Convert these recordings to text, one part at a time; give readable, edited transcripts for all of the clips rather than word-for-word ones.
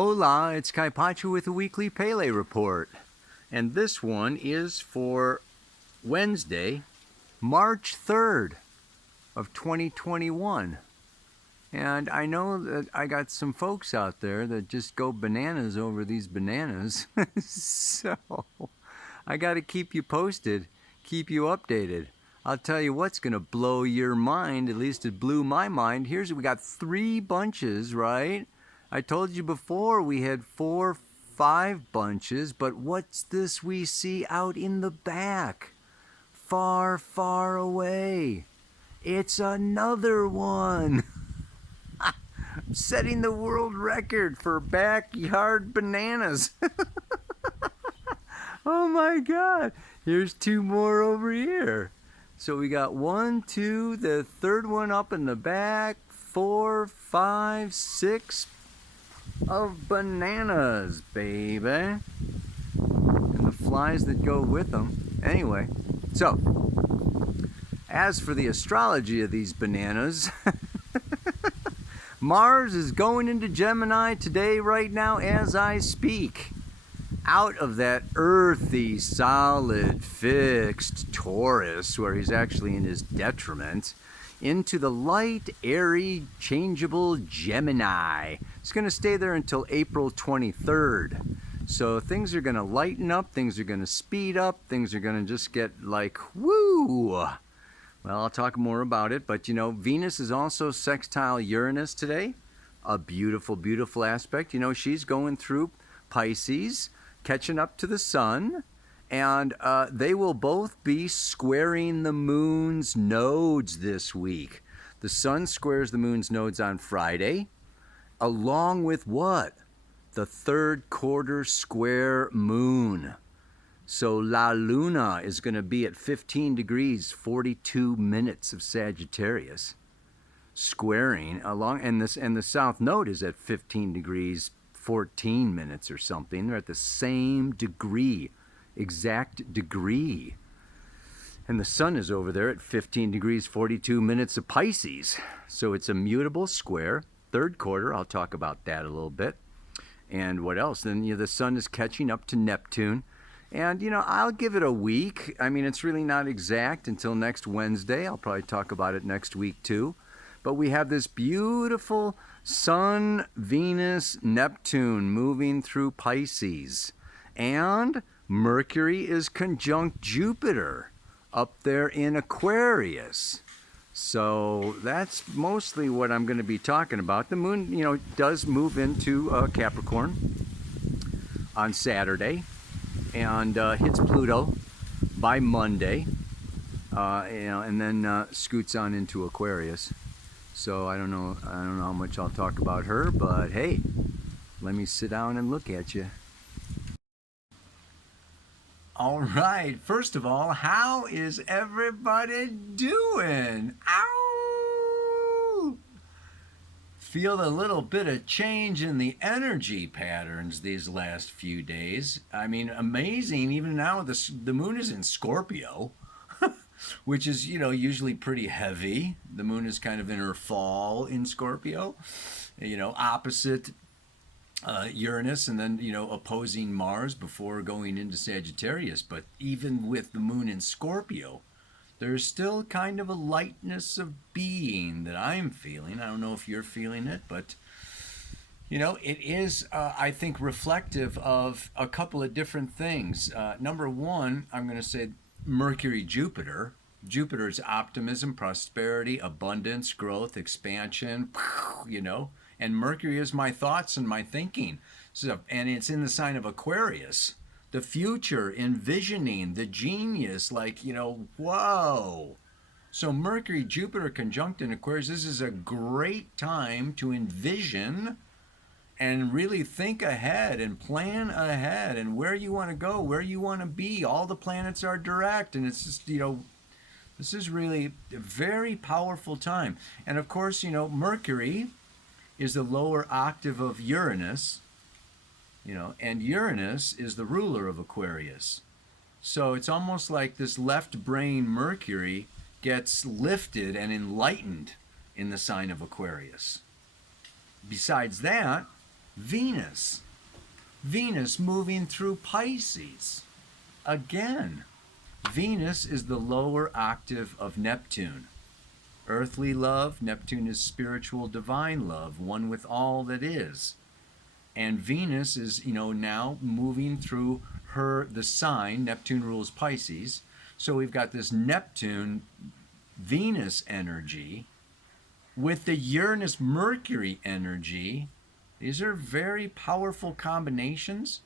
Hola, it's Kaipachu with a weekly Pele report. And this one is for Wednesday, March 3rd of 2021. And I know that I got some folks out there that just go bananas over these bananas. So I got to keep you posted, keep you updated. I'll tell you what's going to blow your mind, at least it blew my mind. We got 3 bunches, right? I told you before we had 5 bunches, but what's this we see out in the back? Far, far away. It's another one. I'm setting the world record for backyard bananas. Oh my God. Here's 2 more over here. So we got 1, 2, the third one up in the back, 4, 5, 6 of bananas, baby. And the flies that go with them. Anyway, so as for the astrology of these bananas, Mars is going into Gemini today, right now, as I speak. Out of that earthy, solid, fixed Taurus, where he's actually in his detriment, into the light, airy, changeable Gemini. It's going to stay there until April 23rd. So things are going to lighten up, things are going to speed up, things are going to just get like, woo! Well, I'll talk more about it, but you know, Venus is also sextile Uranus today. A beautiful, beautiful aspect. You know, she's going through Pisces, catching up to the sun, and they will both be squaring the moon's nodes this week. The sun squares the moon's nodes on Friday, along with what? The 3rd quarter square moon. So La Luna is going to be at 15 degrees, 42 minutes of Sagittarius, squaring along, and the south node is at 15 degrees, 14 minutes or something. They're at the same degree, exact degree. And the sun is over there at 15 degrees, 42 minutes of Pisces. So it's a mutable square, 3rd quarter. I'll talk about that a little bit. And what else? Then the sun is catching up to Neptune. And, you know, I'll give it a week. I mean, it's really not exact until next Wednesday. I'll probably talk about it next week too. But we have this beautiful Sun, Venus, Neptune moving through Pisces. And Mercury is conjunct Jupiter up there in Aquarius. So that's mostly what I'm going to be talking about. The moon, you know, does move into Capricorn on Saturday and hits Pluto by Monday, you know, and then scoots on into Aquarius. So I don't know how much I'll talk about her, but hey, let me sit down and look at you. All right, first of all, how is everybody doing? Ow! Feel a little bit of change in the energy patterns these last few days. I mean, amazing, even now the moon is in Scorpio, which is, you know, usually pretty heavy. The moon is kind of in her fall in Scorpio, you know, opposite Uranus, and then, you know, opposing Mars before going into Sagittarius. But even with the moon in Scorpio, there's still kind of a lightness of being that I'm feeling. I don't know if you're feeling it, but you know, it is, I think, reflective of a couple of different things. Number one, I'm going to say Mercury, Jupiter. Jupiter's optimism, prosperity, abundance, growth, expansion, you know, and Mercury is my thoughts and my thinking. So, and it's in the sign of Aquarius. The future, envisioning, the genius, like, you know, whoa. So Mercury, Jupiter conjunct in Aquarius, this is a great time to envision and really think ahead and plan ahead and where you want to go, where you want to be. All the planets are direct, and it's just, you know, this is really a very powerful time. And of course, you know, Mercury is the lower octave of Uranus, you know, and Uranus is the ruler of Aquarius. So it's almost like this left brain Mercury gets lifted and enlightened in the sign of Aquarius. Besides that, Venus. Venus moving through Pisces. Again, Venus is the lower octave of Neptune. Earthly love, Neptune is spiritual divine love, one with all that is. And Venus is, now moving through the sign. Neptune rules Pisces. So we've got this Neptune Venus energy with the Uranus Mercury energy. These are very powerful combinations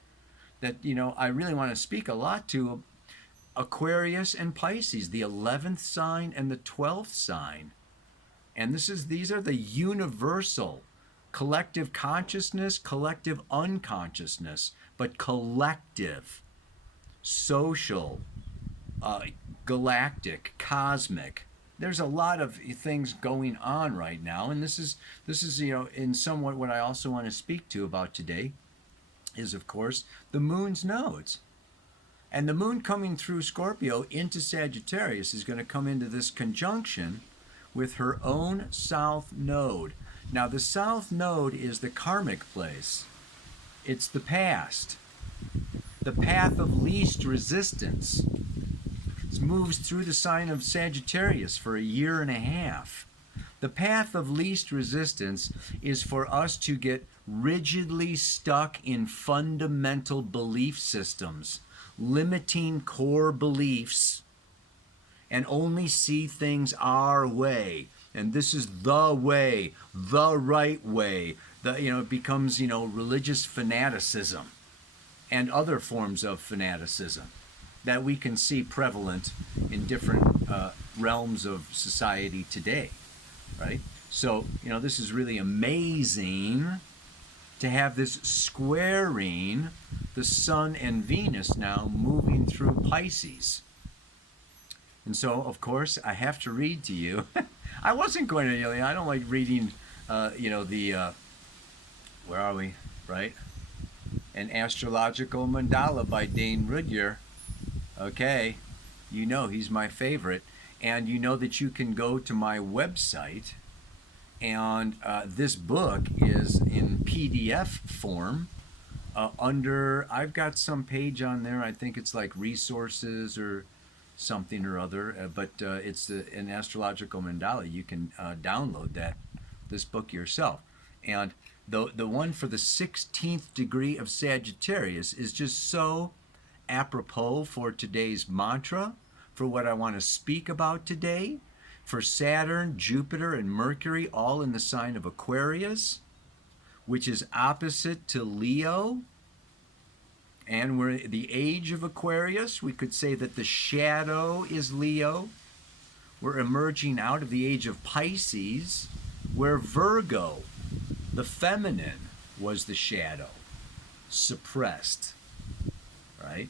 that, I really want to speak a lot to. Aquarius and Pisces, the 11th sign and the 12th sign. And these are the universal collective consciousness, collective unconsciousness, but collective, social, galactic, cosmic. There's a lot of things going on right now, and this is in somewhat what I also want to speak to about today is, of course, the moon's nodes. And the moon coming through Scorpio into Sagittarius is going to come into this conjunction with her own south node. Now, the south node is the karmic place. It's the past, the path of least resistance. It moves through the sign of Sagittarius for a year and a half. The path of least resistance is for us to get rigidly stuck in fundamental belief systems, limiting core beliefs, and only see things our way. And this is the way, the right way. It becomes, religious fanaticism and other forms of fanaticism that we can see prevalent in different realms of society today, right? So, this is really amazing to have this squaring the Sun and Venus now moving through Pisces. And so, of course, I have to read to you. I wasn't going to, I don't like reading, where are we, right? An astrological mandala by Dane Rudhyar. Okay, he's my favorite. And you know that you can go to my website, and this book is in PDF form. I've got some page on there, I think it's like resources or something or other, but it's an astrological mandala. You can download this book yourself. And the one for the 16th degree of Sagittarius is just so apropos for today's mantra, for what I want to speak about today, for Saturn, Jupiter, and Mercury all in the sign of Aquarius, which is opposite to Leo. And we're the age of Aquarius. We could say that the shadow is Leo. We're emerging out of the age of Pisces, where Virgo, the feminine, was the shadow, suppressed, right?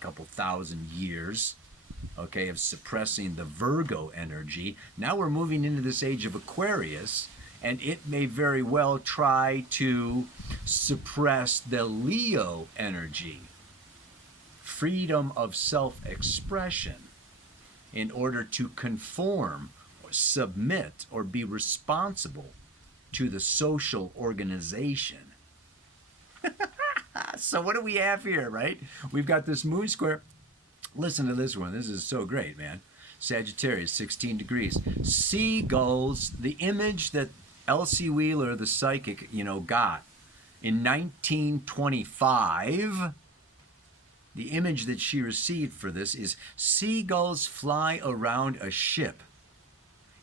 A couple thousand years, okay, of suppressing the Virgo energy. Now we're moving into this age of Aquarius, and it may very well try to suppress the Leo energy, freedom of self-expression, in order to conform or submit or be responsible to the social organization. So what do we have here, right? We've got this moon square. Listen to this one. This is so great, man. Sagittarius, 16 degrees. Seagulls, the image that Elsie Wheeler, the psychic, got in 1925, the image that she received for this is seagulls fly around a ship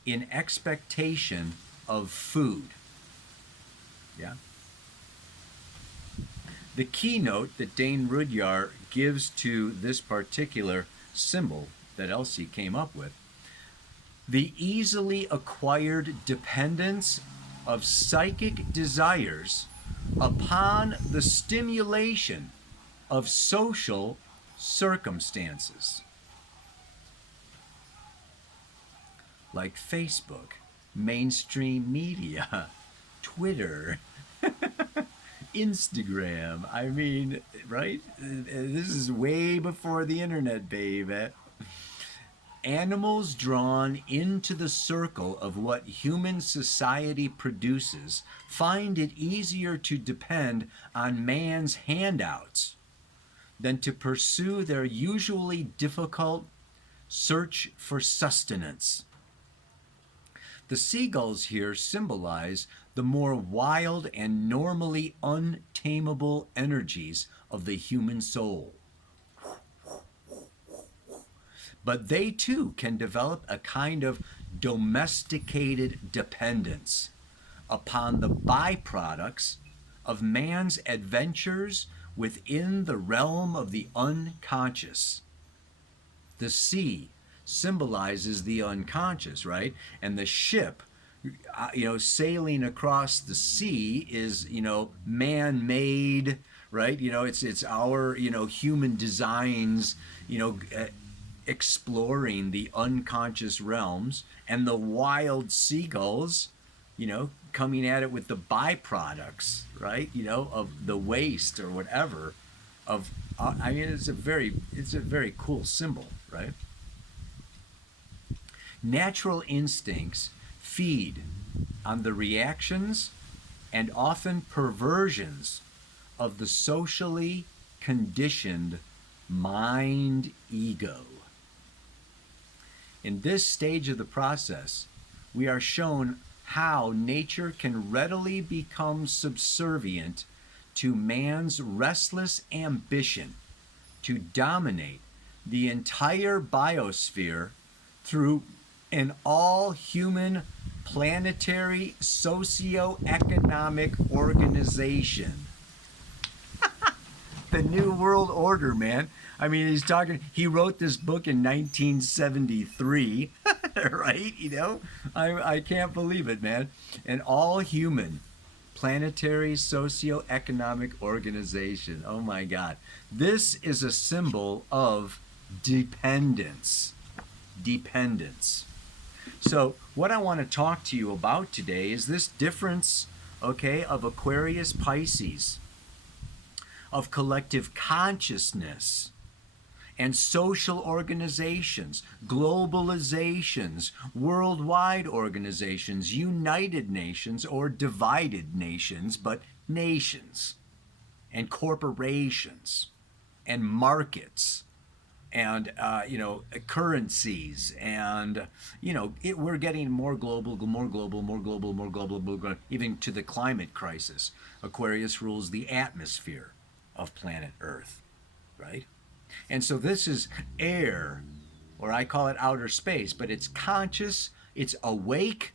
in expectation of food. Yeah. The keynote that Dane Rudhyar gives to this particular symbol that Elsie came up with: the easily acquired dependence of psychic desires upon the stimulation of social circumstances, like Facebook, mainstream media, Twitter, Instagram. I mean, right? This is way before the internet, baby. Animals drawn into the circle of what human society produces find it easier to depend on man's handouts than to pursue their usually difficult search for sustenance. The seagulls here symbolize the more wild and normally untamable energies of the human soul. But they too can develop a kind of domesticated dependence upon the byproducts of man's adventures within the realm of the unconscious. The sea symbolizes the unconscious, right? And the ship, sailing across the sea is, man-made, right? It's our, human designs, exploring the unconscious realms, and the wild seagulls, coming at it with the byproducts, right? Of the waste or whatever. It's a very cool symbol, right? Natural instincts feed on the reactions and often perversions of the socially conditioned mind ego. In this stage of the process, we are shown how nature can readily become subservient to man's restless ambition to dominate the entire biosphere through an all-human planetary socio-economic organization. The New World Order, man. He wrote this book in 1973, right? I can't believe it, man. An all-human planetary socio-economic organization. Oh my God. This is a symbol of dependence. Dependence. So what I want to talk to you about today is this difference, of Aquarius Pisces, of collective consciousness and social organizations, globalizations, worldwide organizations, United Nations or divided nations, but nations, and corporations, and markets, and currencies, and we're getting more global, even to the climate crisis. Aquarius rules the atmosphere of planet Earth, right? And so this is air, or I call it outer space, but it's conscious, it's awake,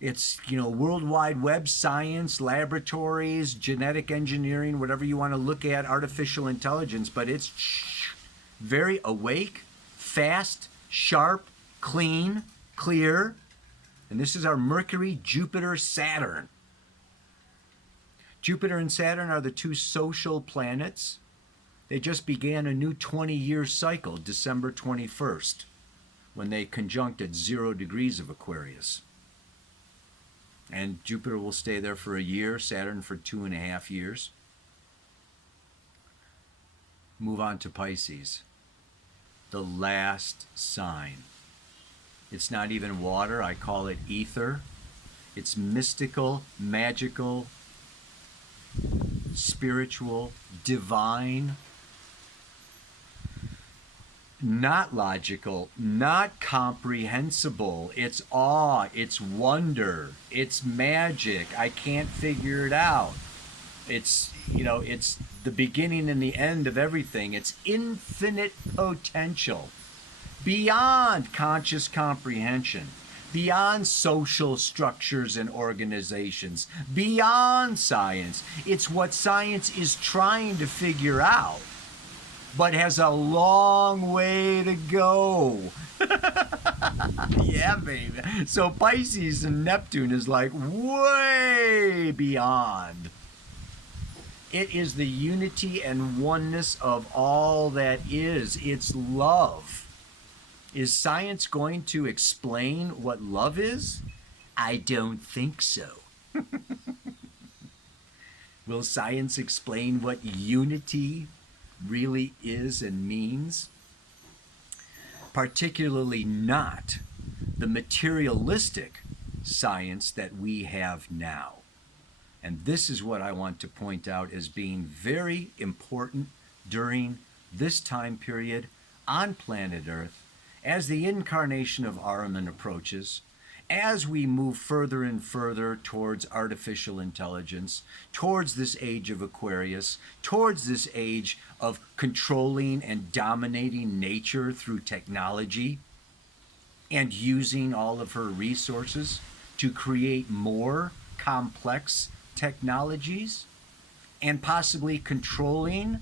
it's, World Wide Web science, laboratories, genetic engineering, whatever you want to look at, artificial intelligence, but it's very awake, fast, sharp, clean, clear. And this is our Mercury, Jupiter, Saturn. Jupiter and Saturn are the two social planets. They just began a new 20-year cycle, December 21st, when they conjunct at 0 degrees of Aquarius. And Jupiter will stay there for a year, Saturn for 2.5 years. Move on to Pisces, the last sign. It's not even water, I call it ether. It's mystical, magical, spiritual, divine, not logical, not comprehensible. It's awe, it's wonder, it's magic. I can't figure it out. It's, it's the beginning and the end of everything. It's infinite potential, beyond conscious comprehension, beyond social structures and organizations, beyond science. It's what science is trying to figure out, but has a long way to go. Yeah, baby. So Pisces and Neptune is like way beyond. It is the unity and oneness of all that is. It's love. Is science going to explain what love is? I don't think so. Will science explain what unity really is and means? particularly not the materialistic science that we have now. And this is what I want to point out as being very important during this time period on planet Earth as the incarnation of Ahriman approaches, as we move further and further towards artificial intelligence, towards this age of Aquarius, towards this age of controlling and dominating nature through technology and using all of her resources to create more complex technologies and possibly controlling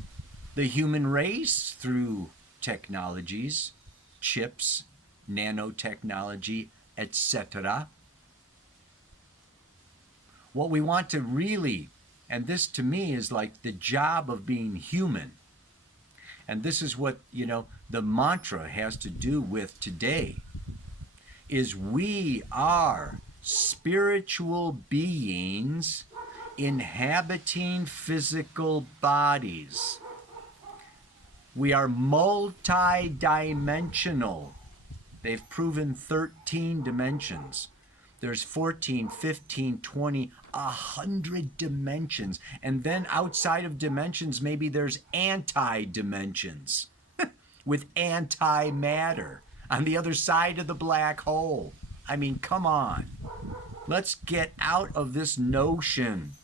the human race through technologies, chips, nanotechnology, etc. What we want to really, and this to me is like the job of being human, and this is what, the mantra has to do with today, is we are spiritual beings inhabiting physical bodies. We are multi-dimensional. They've proven 13 dimensions. There's 14, 15, 20, 100 dimensions. And then outside of dimensions, maybe there's anti-dimensions with antimatter on the other side of the black hole. I mean, come on. Let's get out of this notion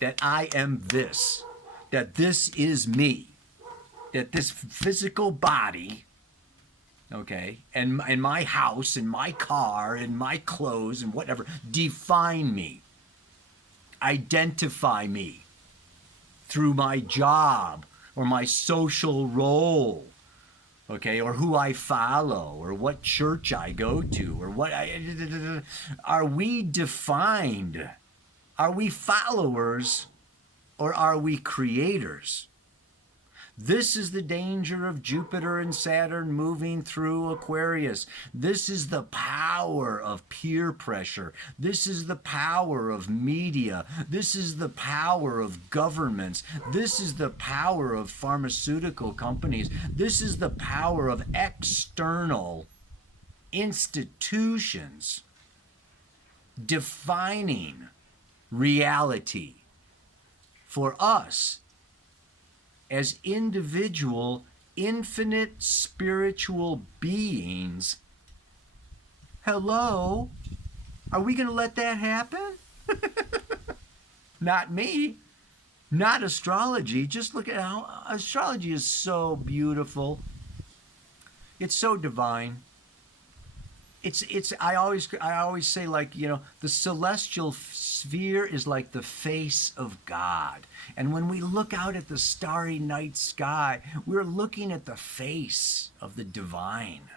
that I am this, that this is me, that this physical body, okay, and my house and my car and my clothes and whatever define me, identify me through my job or my social role, okay, or who I follow or what church I go to or what are we defined? Are we followers or are we creators? This is the danger of Jupiter and Saturn moving through Aquarius. This is the power of peer pressure. This is the power of media. This is the power of governments. This is the power of pharmaceutical companies. This is the power of external institutions defining reality for us as individual, infinite spiritual beings. Hello? Are we going to let that happen? Not me. Not astrology. Just look at how astrology is so beautiful. It's so divine. I always say, like, the celestial sphere is like the face of God. And when we look out at the starry night sky, we're looking at the face of the divine.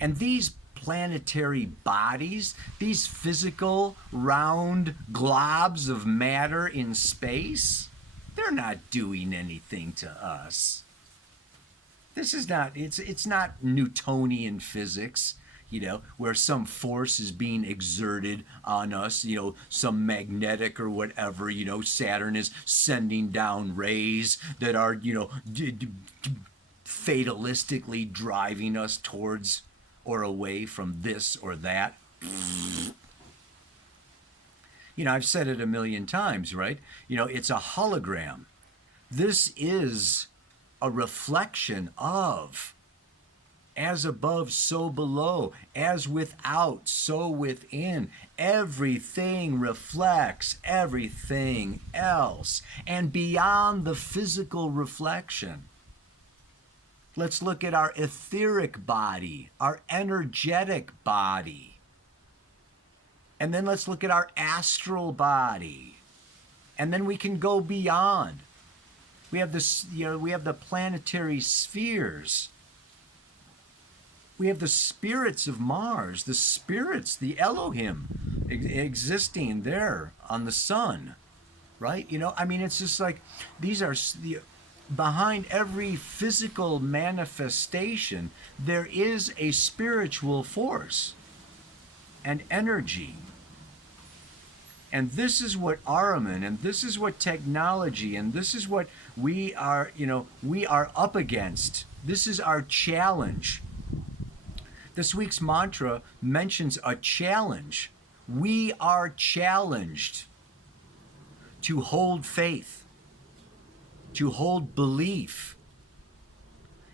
And these planetary bodies, these physical round globs of matter in space, they're not doing anything to us. This is not, it's not Newtonian physics, where some force is being exerted on us, some magnetic or whatever, Saturn is sending down rays that are, fatalistically driving us towards or away from this or that. I've said it a million times, right? It's a hologram. This is a reflection of as above, so below, as without, so within. Everything reflects everything else. And beyond the physical reflection, let's look at our etheric body, our energetic body. And then let's look at our astral body. And then we can go beyond. We have this, we have the planetary spheres. We have the spirits of Mars, the spirits, the Elohim existing there on the sun, right? It's just like these are behind every physical manifestation, there is a spiritual force and energy. And this is what Ahriman, and this is what technology, and this is what we are up against This is our challenge. This week's mantra mentions a challenge. We are challenged to hold faith, to hold belief,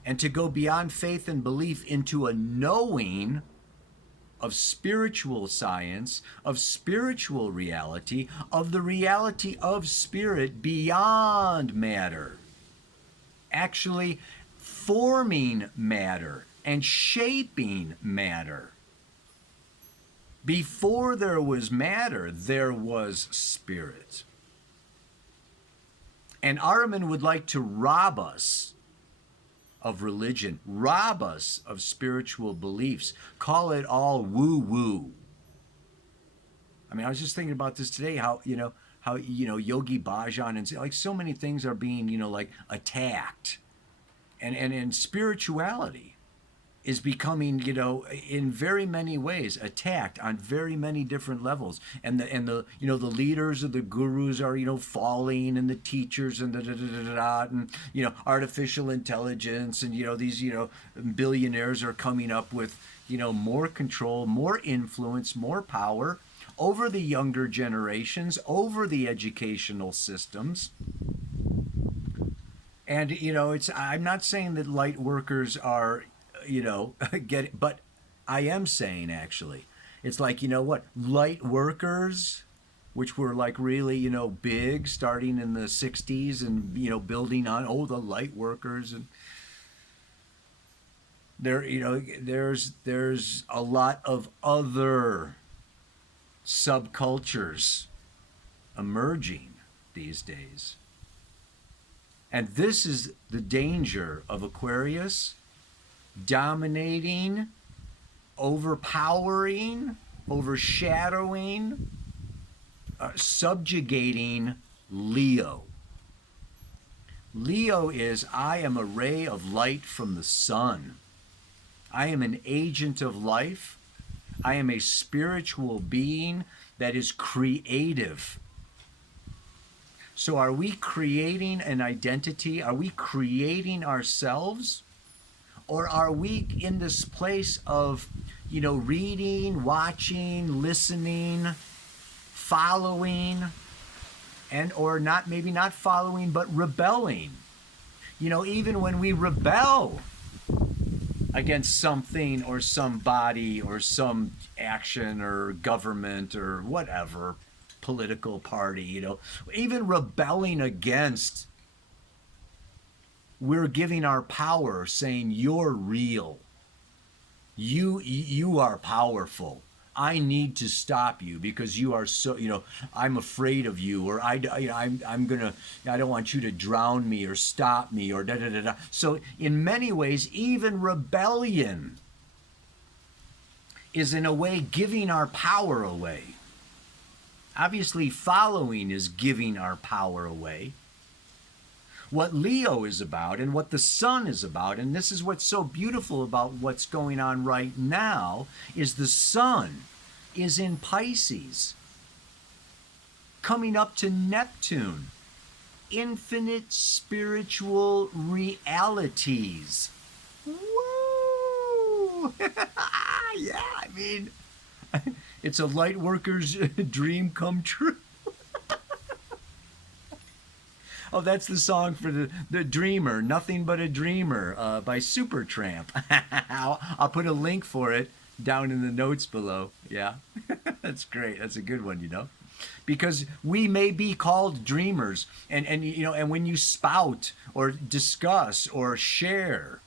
and to go beyond faith and belief into a knowing of spiritual science, of spiritual reality, of the reality of spirit beyond matter, actually forming matter and shaping matter. Before there was matter, there was spirit. And Ahriman would like to rob us of religion, rob us of spiritual beliefs, call it all woo-woo. I mean, I was just thinking about this today, how Yogi Bhajan and like so many things are being, like attacked. And spirituality is becoming, in very many ways attacked on very many different levels. And the leaders of the gurus are, falling, and the teachers and and artificial intelligence and these billionaires are coming up with more control, more influence, more power over the younger generations, over the educational systems. And I'm not saying that light workers are get it, but I am saying actually it's like what light workers, which were like really big starting in the 60s and building on the light workers, and there's a lot of other subcultures emerging these days. And this is the danger of Aquarius dominating, overpowering, overshadowing, subjugating Leo. Leo is, I am a ray of light from the sun. I am an agent of life. I am a spiritual being that is creative. So are we creating an identity? Are we creating ourselves? Or are we in this place of, reading, watching, listening, following, and or not, maybe not following, but rebelling? Even when we rebel against something or somebody or some action or government or whatever, political party, even rebelling against, we're giving our power, saying you're real, you are powerful, I need to stop you because you are so, I'm afraid of you, or I don't want you to drown me or stop me or da da da da. So in many ways, even rebellion is in a way giving our power away. Obviously, following is giving our power away. What Leo is about and what the sun is about, and this is what's so beautiful about what's going on right now, is the sun is in Pisces, coming up to Neptune, infinite spiritual realities. Woo! Yeah, I mean, it's a light worker's dream come true. Oh, that's the song for the Dreamer, Nothing But a Dreamer by Supertramp. I'll put a link for it down in the notes below. Yeah, that's great. That's a good one, because we may be called dreamers. And when you spout or discuss or share,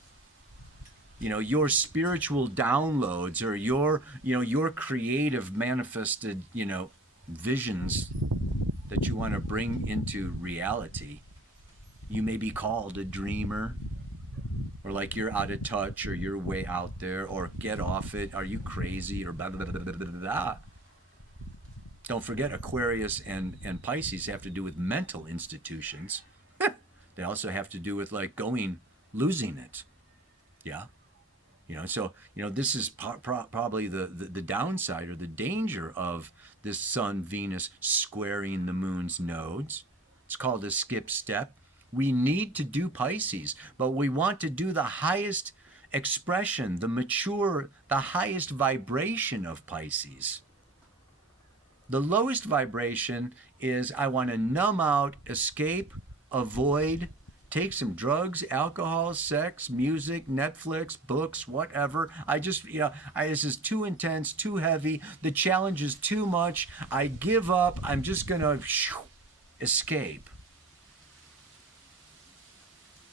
your spiritual downloads or your creative manifested, visions that you want to bring into reality, you may be called a dreamer, or like you're out of touch, or you're way out there, or get off it, are you crazy, or blah blah blah blah blah blah. Don't forget, Aquarius and Pisces have to do with mental institutions. They also have to do with like losing it. Yeah. So this is probably the downside or the danger of this Sun Venus squaring the moon's nodes. It's called a skip step. We need to do Pisces, but we want to do the highest expression, the mature, the highest vibration of Pisces. The lowest vibration is I want to numb out, escape, avoid, take some drugs, alcohol, sex, music, Netflix, books, whatever. I just, this is too intense, too heavy. The challenge is too much. I give up. I'm just going to escape.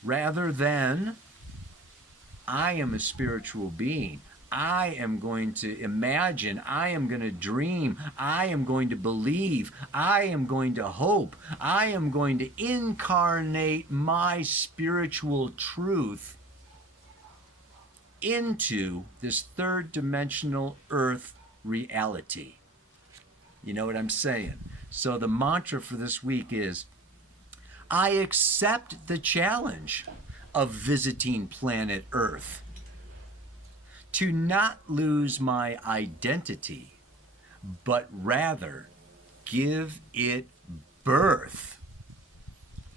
Rather than, I am a spiritual being. I am going to imagine. I am going to dream. I am going to believe. I am going to hope. I am going to incarnate my spiritual truth into this third dimensional earth reality. You know what I'm saying? So the mantra for this week is, I accept the challenge of visiting planet Earth to not lose my identity, but rather give it birth.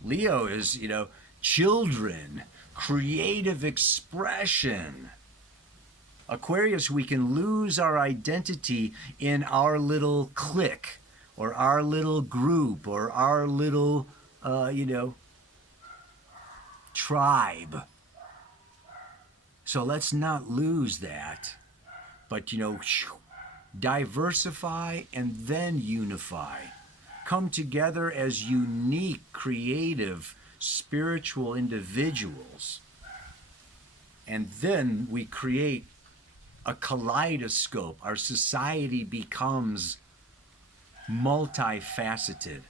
Leo is, children, creative expression. Aquarius, we can lose our identity in our little clique or our little group or our little, tribe. So let's not lose that, but, diversify and then unify. Come together as unique, creative, spiritual individuals. And then we create a kaleidoscope. Our society becomes multifaceted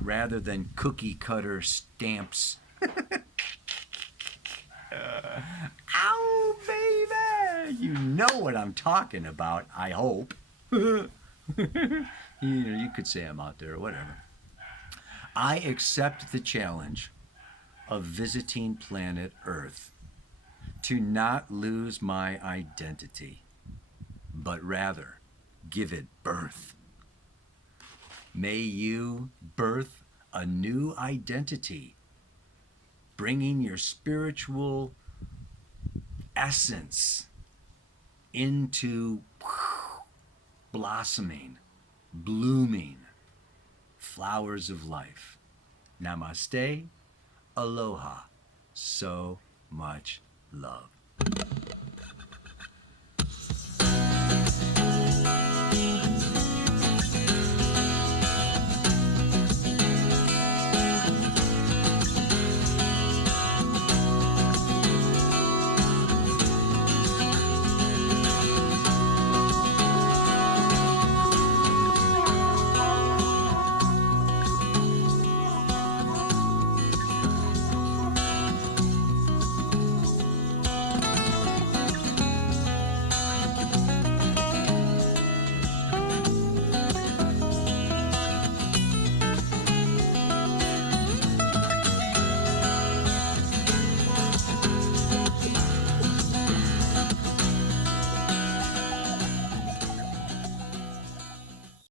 rather than cookie cutter stamps. Ow, baby! You know what I'm talking about, I hope. You could say I'm out there or whatever. I accept the challenge of visiting planet Earth to not lose my identity, but rather give it birth. May you birth a new identity, bringing your spiritual essence into blossoming, blooming flowers of life. Namaste, aloha, so much love.